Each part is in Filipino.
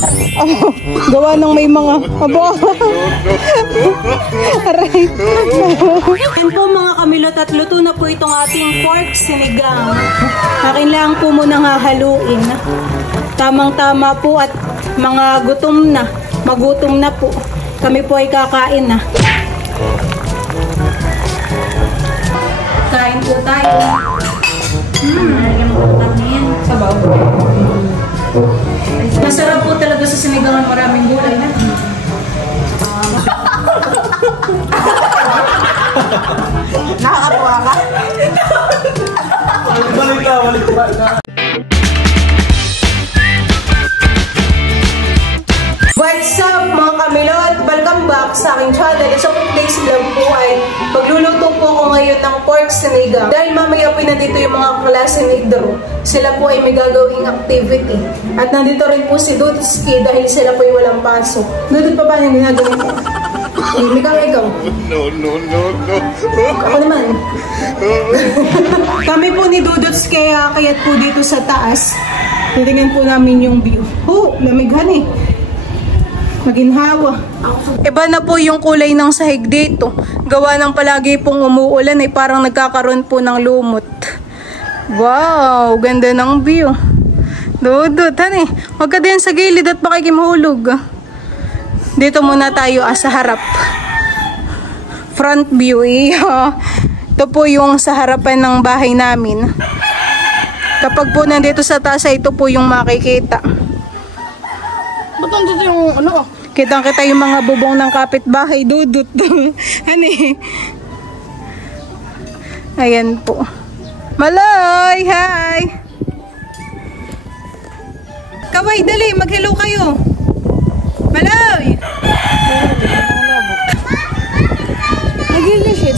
Oh, gawa ng may mga abo. Aray. Yan po mga kamilot at luto na po itong ating pork sinigang. Akin lang po munang hahaluin. Tamang-tama po at mga gutom na. Magutom na po. Kami po ay kakain na. Kain po tayo. Nalagyan po kami yan. Sabaw. Masarap po talaga sa sinigangan, maraming gulay na. Nakakatuwa ka? Balik ka. What's up mga kamilot? Welcome back sa aking channel. So today's vlog po ay magluluto po ako ngayon ng pork sinigang. Dahil mamaya po nandito yung mga klase ni Drew. Sila po ay may gagawing activity. At nandito rin po si Dudski dahil sila po ay walang pasok. Dudut pa ba yung ginagawa ko? Ikaw. No. Ako naman. Kami po ni Dudots kaya kaya't po dito sa taas. Titingnan po namin yung view. Oh, lamighan eh. Maginhawa. Iba na po yung kulay ng sahig dito. Gawa ng palagi pong umuulan ay parang nagkakaroon po ng lumot. Wow, ganda ng view. Dudut, honey. Huwag ka din sa gilid at baka kimahulog. Dito muna tayo sa harap. Front view. Ito po yung sa harapan ng bahay namin. Kapag po nandito sa taas, ito po yung makikita. Ba't nandito yung ano? Kitang-kita yung mga bubong ng kapitbahay, Dudut. Hani. Ayan po. Maloy! Hi! Kaway, dali! Mag-hello kayo! Maloy! Nag-ilishit.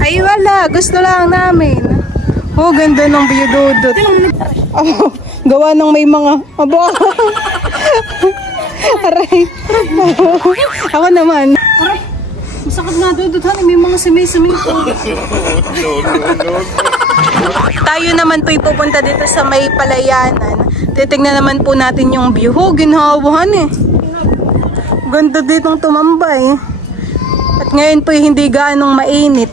Ay, wala. Gusto lang namin. Oh, ganda ng view, Dudut. Oh, gawa ng may mga abo. Aray. Ako naman. Aray. Masakit nga Dudut. May mga sumi-sumi po. Tayo naman po ipupunta dito sa may palayanan. Titignan naman po natin yung view. Oh, ginhawahan eh. Ganda ditong tumambay. At ngayon po hindi gaanong mainit.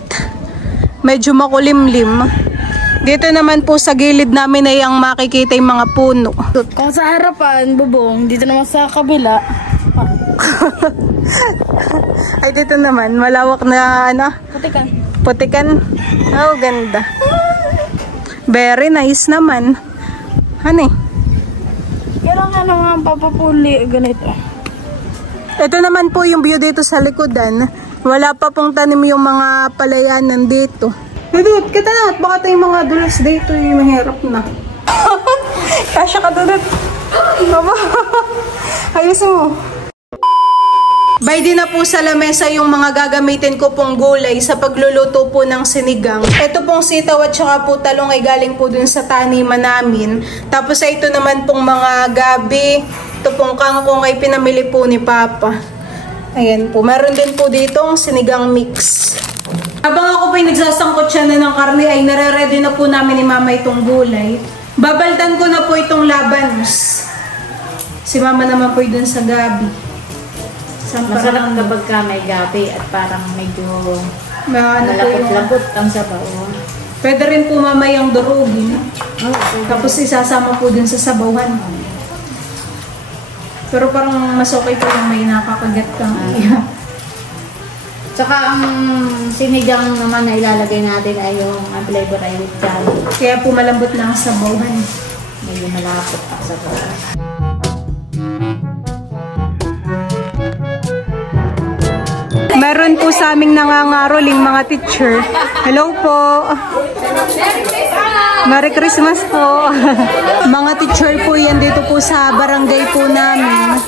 Medyo makulimlim. Dito naman po sa gilid namin ay ang makikita yung mga puno. Kung sa harapan, bubong, dito naman sa kabila. Ay dito naman, malawak na ano? Putikan. Putikan. Oh, ganda. Very nice naman. Honey. Kailangan naman papapuli ganito. Ito naman po yung view dito sa likodan. Wala pa pong tanim yung mga palayanan dito. Dudut, kita na. At baka tayong mga dulas dito yung mahirap na. Kasya ka, Dudut. Baba. Ayos mo. Bay din na po sa lamesa yung mga gagamitin ko pong gulay sa pagluluto po ng sinigang. Ito pong sitaw at saka po talong ay galing po dun sa taniman namin. Tapos ay ito naman pong mga gabi. Ito pong kangkong ay pinamili po ni Papa. Ayan po. Meron din po ditong sinigang mix. Habang ako po'y nagsasangkot siya na ng karne ay nare-ready na po namin ni Mama itong gulay. Babaltan ko na po itong labanos. Si Mama naman po'y dun sa gabi. Masarap kapag ka may gabi at parang medyo malapot-lapot ang sabaw. Pwede rin po mamayang durugin. Tapos isasama po dun sa sabawan. Pero parang mas okay po yung may nakakagat kang iya. Tsaka ang sinigang naman na ilalagay natin ay yung flavor ay with chili. Kaya po malambot na ang sabawan. Medyo malapot ang sabaw. Meron po sa aming nangangaroling mga teacher. Hello po. Merry Christmas po. Mga teacher po yan dito po sa barangay po namin.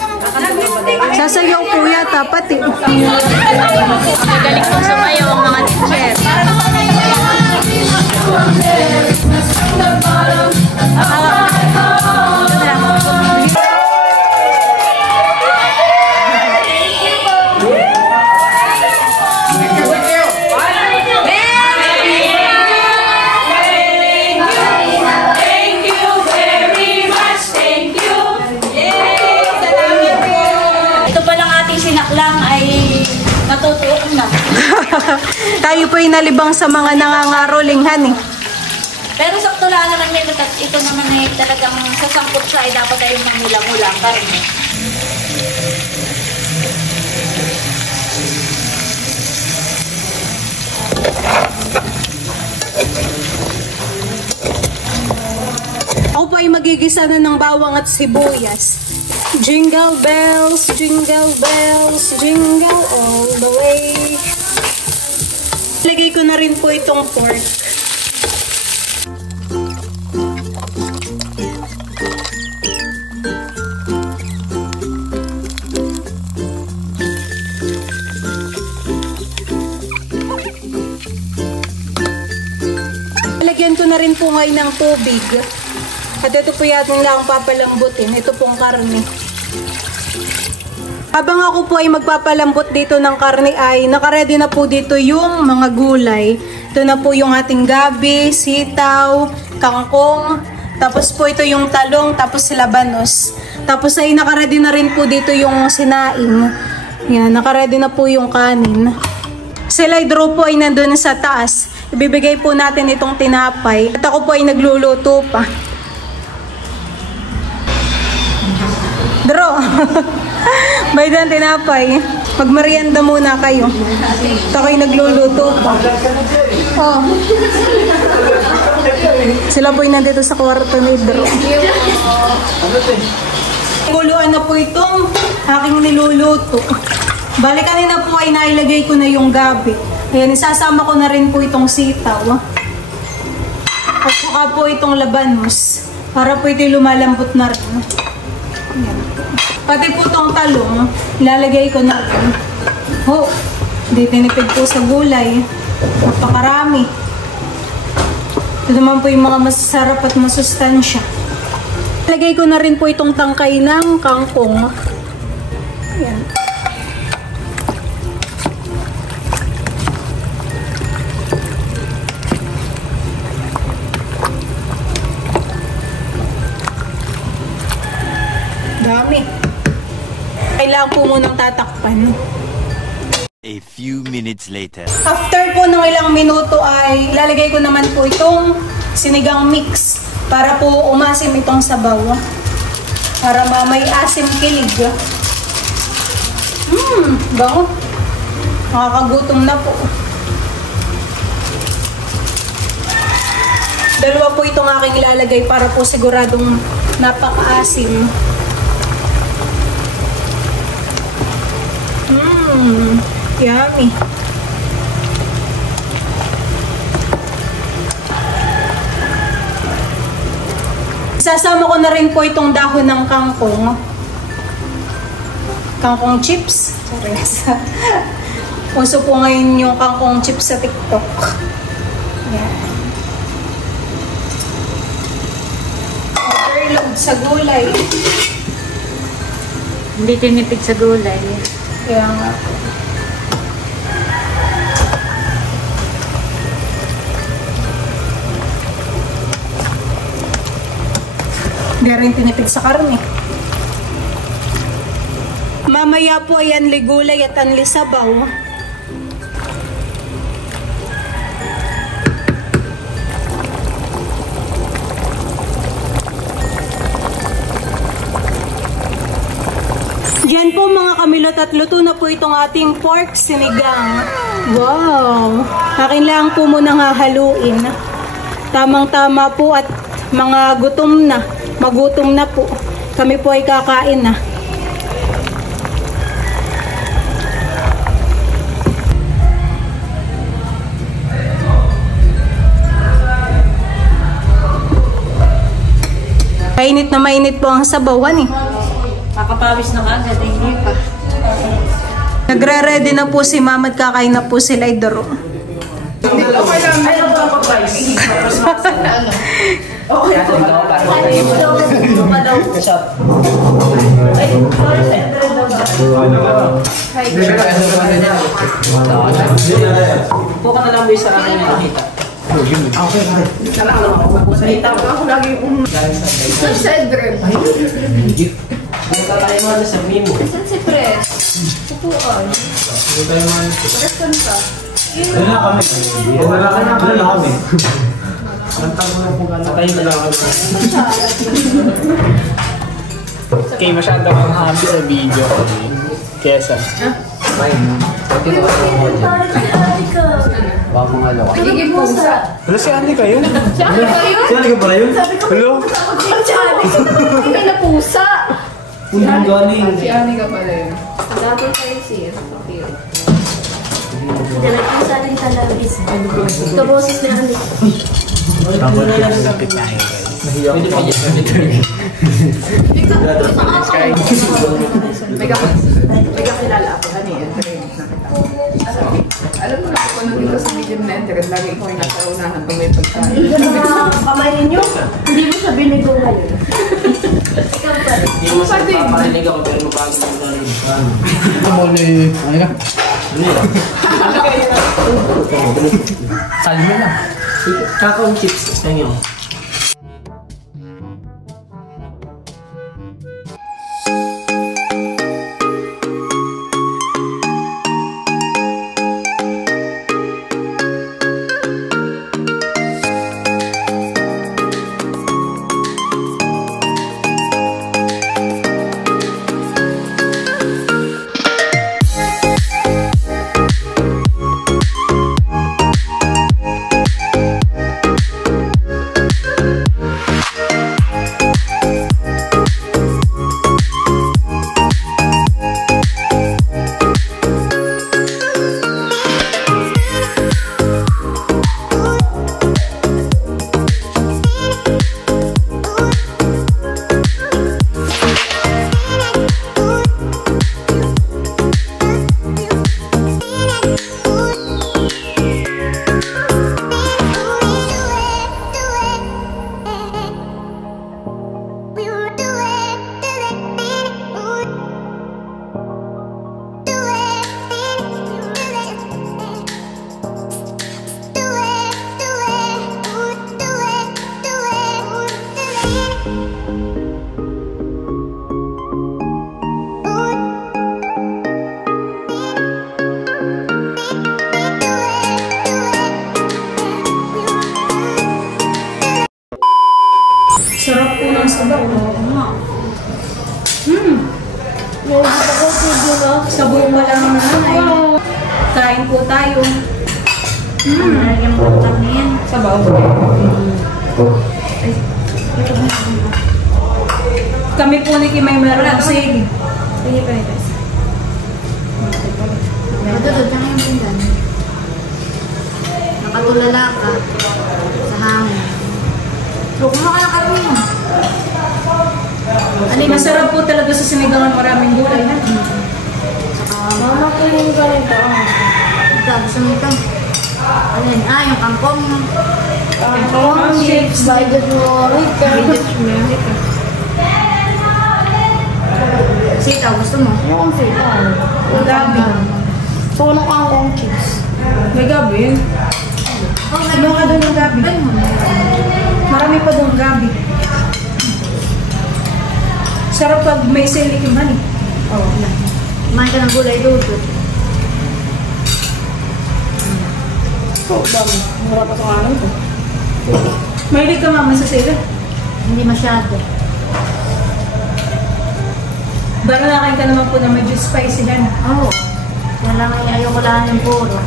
Sasayaw po yata pati. Galing po sumayaw ang mga teacher. anak lang ay natutuok na. Tayo po ay nalibang sa mga nangangaroling, eh. Pero sakto lang naman nila at ito naman ay talagang sasangkot siya ay dapat ay manila-mula ka rin. Ako po ay magigisa na ng bawang at sibuyas. Jingle bells, jingle bells, jingle all the way. Lagay ko na rin po itong pork. Lagyan ko na rin po ngayon ng tubig. At ito po yata lang akong papalambutin. Ito pong karne. Habang ako po ay magpapalambot dito ng karne ay nakaredy na po dito yung mga gulay. Ito na po yung ating gabi, sitaw, kangkong. Tapos po ito yung talong, tapos labanos. Tapos ay nakaredy na rin po dito yung sinaing. Yan, nakaredy na po yung kanin. Cilantro po ay nandun sa taas. Ibibigay po natin itong tinapay. At ako po ay nagluluto pa. Draw! Bay ng tinapay. Magmerienda muna kayo. At ako ay nagluluto pa. Oh. Sila po ay nandito sa kwarto ni Draw. Kuluan na po itong aking niluluto. Bali kanina po ay nailagay ko na yung gabi. Ayan, isasama ko na rin po itong sitaw. At saka po itong labanos. Para po ito lumalambot na rin. Ayan. Pati po itong talong, ilalagay ko na rin. Oh, hindi tinipid po sa gulay. Napakarami. Ito naman po yung mga masasarap at masustansya. Ilalagay ko na rin po itong tangkay ng kangkong. Ayan. Dami. Kailangan po munang tatakpan. A few minutes later. After po ng ilang minuto ay ilalagay ko naman po itong sinigang mix para po umasim itong sabaw. Para may asim kilig. Bango. Nakakagutom na po. Dalawa po itong aking ilalagay para po siguradong napaka-asim. Yummy. Sasama ko na rin po itong dahon ng kangkong. Kangkong chips. Uso po ngayon yung kangkong chips sa TikTok. Yan. Overload sa gulay. Hindi tinipid sa gulay. Kaya nga po. Hindi rin tinipid sa karne. Mamaya po ay anli gulay at anli sabaw. Yan po mga kamilot at luto na po itong ating pork sinigang. Wow! Akin lang po munang hahaluin. Tamang-tama po at mga gutom na. Magutom na po. Kami po ay kakain na. Mainit na mainit po ang sabawan eh. Kakapawis na agad, hindi pa. Nagre-ready na po si Mama at kakain na po sila Idoro. Buka na lang sa akin na nakita. Okay. Salita ako lagi. Sa Cedric. Punta tayo mga sa Mimo. Saan si Pres? Upuan. Punta tayo mga Saan ka? wala kami. Wala kami. Kantang mo lang po ka. Tayo na lang kami. Okay, masyado kang happy sa video. Kesa. Baka mga lawa. Sige po sa... Wala si Andy kayo? Saan ka pala yun? Hello? Hindi na pusa. Unang galing. Si Ani ka pala yun. Dapat tayo siya. Okay. Dalagyan sa ating talabis. Kaboses na kami. Lapit tayo guys. Pwede pa dyan. May kakilala ako. Ano yun? Alam mo na ako nandito sa medium na entered. Lagi ko yung nasa unahan pag may pagkain. Hindi ka mga kamay ninyo. Hindi mo siya binigo ngayon. Ikaw pa. Hindi mo sa paparinig ako pero mabago mo na rin. Muli. Ano ka? Salmi na. Kakaon chips. Thank you. Sarap po ng sabaw. Nagigit ako video na. Sabaw pa lang nanay. Kain po tayo. Nalagyan po kami yan. Sabaw. Kami po ni Kimay Marasig. Sige pa ito. Madudod na yung pindan. Nakatulala ka sa hangin. So, kumaka na kami mo. Masarap po talaga sa sinigangan, maraming gulay. Saka, Mama ko yung ganito. ito, gusto mo ito. Ano yun? Ah, yung kangkong. Kangkong chips by the glory. Sitaw, gusto mo? Yung sita. Ang gabi. So, ano kangkong chips? May gabi. Oh, Ano ka doon ng gabi? Ano mo? Marami pa doon gabi. Sarap pag may silikiman eh. Oo, yan. Kumain ka ng gulay dudot. Mura pa sa kanin ko. Mahilig ka mama sa sila. Hindi masyado. Baro nakain ka naman po na medyo spicy yan. Oo. Yan lang ay ayoko lang yung puro.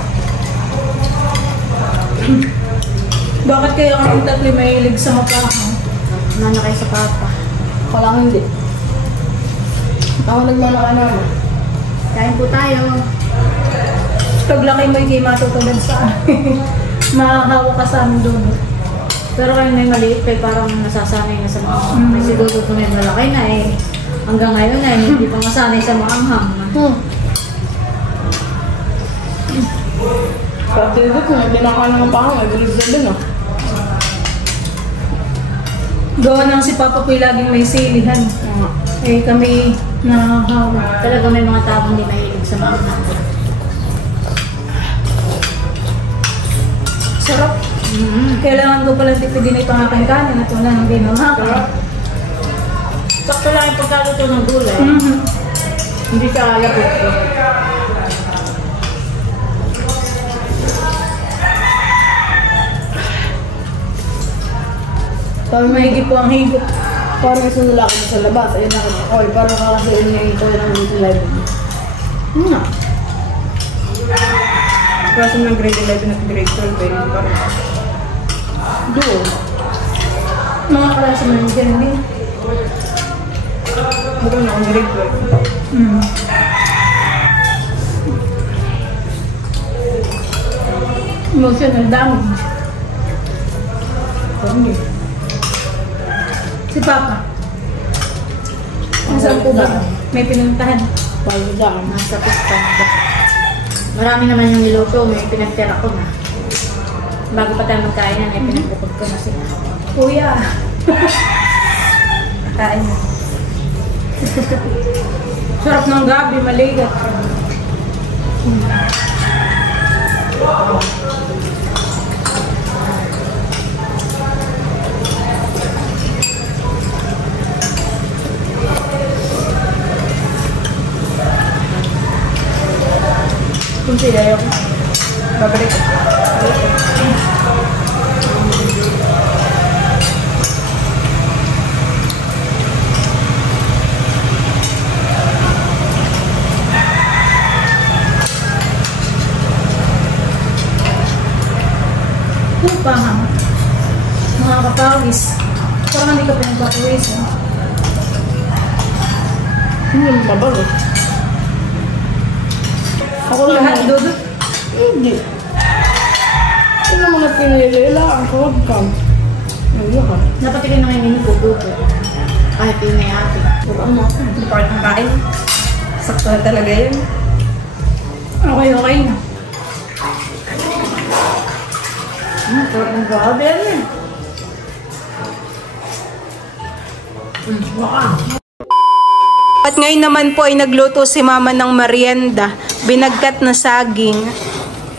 Bakit kaya kami tatlo mahilig sa mapakang? Nana kayo sa papa. Ako lang hindi. Ako nagmana ka naman. Kain po tayo. Paglaki mo yung matutulad sa amin. Makahawa ka sa amin doon. Pero kayo may maliit pa parang nasasanay na sa mga Kasi dudot ko may malaki na eh. Hanggang ngayon na hindi pa masanay sa maanghang. Pati dito kung hindi na ka naman pahang, ay gulis na din ah. Gawa ng si Papa Puy laging may silihan. Eh kami nakahawa. Talaga may mga taong hindi mahilig sa maanghang. Sarap. Kailangan ko pala tipidin ito ng aking kanin at wala nang ginamaka. Sakto lang yung pagkaluto ng gulay. Hindi siya lapot ko. Parang mahigit po ang higit. Parang isang lalaki na sa labas. Ayun na kami. Oy, parang kakasiin niya ito ng little live. Nga. Klase ng grade 11 at grade 12. Pero hindi parang Doon. Mga klase mo yung dyan din. ito na ang grade 12. Emotional damage. Si Papa. Nasaan po ba? May pinuntahan. Bago dyan. Nasa pista. Marami naman yung niluto. May pinagtira ko na. Bago pa tayo magkain na, may pinagbukod ko na sila. Kuya. Kain na. Sarap ng gabi, maligat. Kung sila yung babalik ko. Pahang. Mga kapawis. Parang hindi ka pinagpapawis. Hindi mo pabalo. Ako Lahat, Dodo. Hindi. Hindi mo na pinilila ang kawagkam. Ano ka? Napatikin na ngayon yung pupupo. Kahit yun na ate. Hindi pa rin nakain. Sakto na talaga yun. Okay na. Sarap ng grabe yan eh. At ngayon naman po ay nagluto si Mama ng merienda. Binagkat na saging.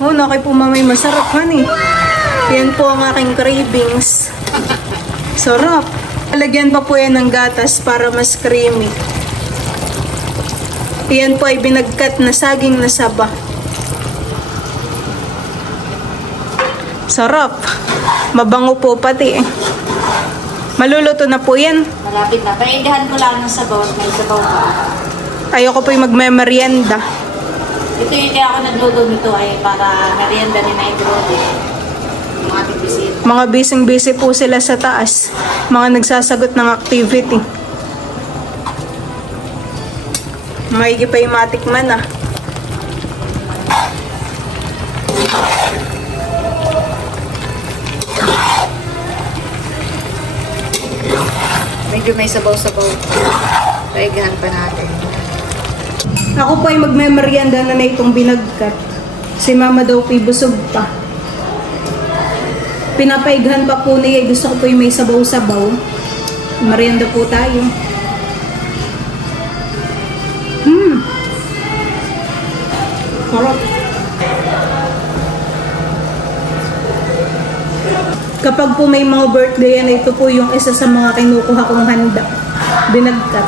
Oh, nakay po Mama, masarap han eh. Yan po ang aking cravings. Sarap. Lagyan pa po yan ng gatas para mas creamy. Yan po ay binagkat na saging na saba. Sarap. Mabango po pati eh. Maluluto na po yan. Malapit na. Paindihan ko lang ng sabaw at may sabaw pa. Ayoko po yung magme-merienda. Ito yung kaya ako nagluto nito ay para merienda ni Night Road. Yung ating bisita. Mga busy-busy po sila sa taas. Mga nagsasagot ng activity. Maigi pa yung matikman ah. Medyo may sabaw-sabaw. Paigahan pa natin. Ako po ay magme-merienda na itong binagkat. Si Mama daw po busog pa. Pinapaighan pa po niya. Gusto ko po yung may sabaw-sabaw. Merienda po tayo. Sarap. Kapag po may mga birthday yan, ito po yung isa sa mga kinukuha kong handa. Binagkat.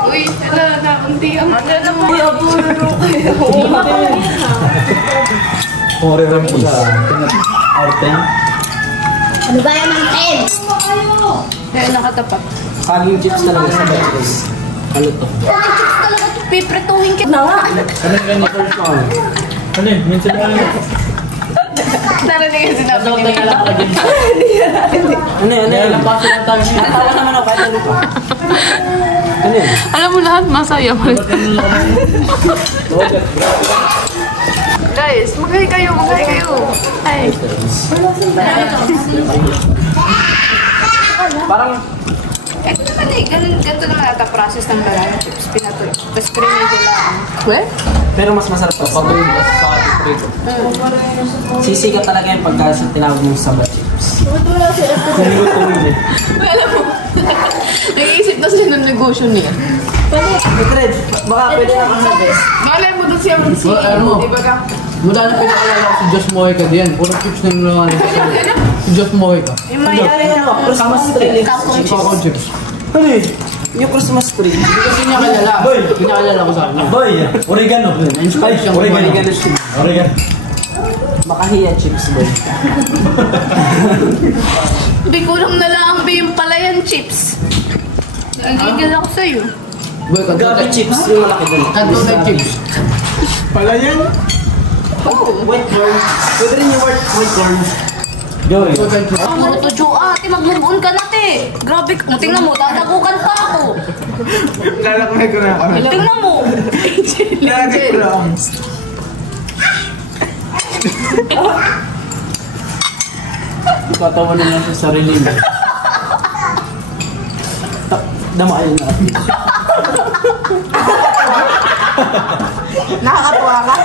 Uy, nakunti ang na po. Kung rin po sa outing. Ano ba yan ang 10? Dahil nakatapat. Saging chips talaga sa batches. Ano to? Pipretuhin kita na nga. Ano yung ganyan first one? Ano yun? Minsan na yun. Narinig yung sinabi ni Nila. Ano yun? Ilang paso lang tayo. Natawa naman ako kahit ano pa. Ano yun? Alam mo lahat, masaya mo. Guys, maghay kayo. Ay. Parang Ito naman eh, ganito naman ata process ng banana chips. Pinatoy. Tapos creamy nila. Well? pero mas masarap to pag tuwing ka sa prito. Sisigat talaga yung pagka tinawag mo sa chips. Tuloy eh. Alam mo, nag-iisip na sila ng negosyo niya. Red, baka pwede na kang sabi. Malay mo doon siya mag-CEO, di ba ka? Mula na pinakalala ko si Josh Mojica din. Puro chips na yung nangalan sa si Josh Mojica. Yung may Christmas tree. Coco chips. Ano eh? Yung Christmas tree. Hindi kasi niya kalala. Boy! Pinakalala ko sa kanya. Boy! Oregano. Na-inspire siyang Oregano. gumawa. Oregano. Makahiya chips, boy. Bikulang na lang yung palayan chips. Nagigil ako sa'yo. Boy, Gabi kanto chips yung malaki doon. na chips. Pala yan? White corn. Pwede rin yung white corn. Gawin. Ano to, Jo? Ate, mag-move on ka na, te. Grabe, tingnan mo, dadagukan pa ako. Lalakay ko na ako. Tingnan mo. Lalakay ko na ako. Patawa na lang sa sarili mo. Damayan na. Nakakatuwa ka?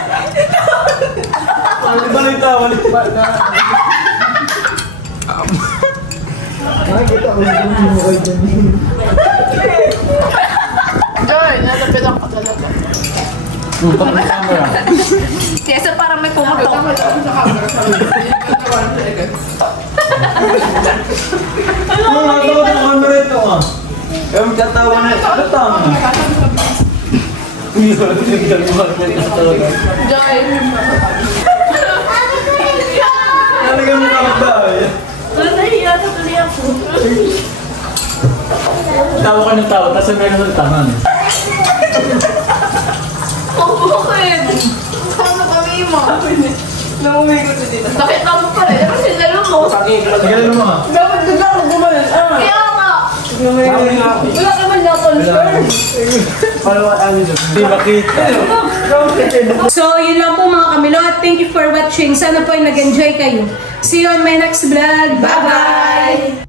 Balita. Nakikita ko yung mo kayo dyan. Joy, nalapitan ka talaga. Kesa parang may pumutok. Ano nga ito? Ano camera ito ah? Eh, magkatawa na. Ano tama? Joy. Nalagyan mo kakta eh. Nahiya sa tuloy ako. Tawa ka ng tawa, tapos may nasaltangan. Bakit? Ano kami mo? Namumay ko sa dito. Nakita mo pa rin. Kasi lalo mo. Tagalan mo nga. Dapat bigla ako gumanon. Kaya nga. Wala naman na concern. Hindi makita. So, yun lang po mga kamilot. Thank you for watching. Sana po ay nag-enjoy kayo. See you on my next vlog. Bye-bye!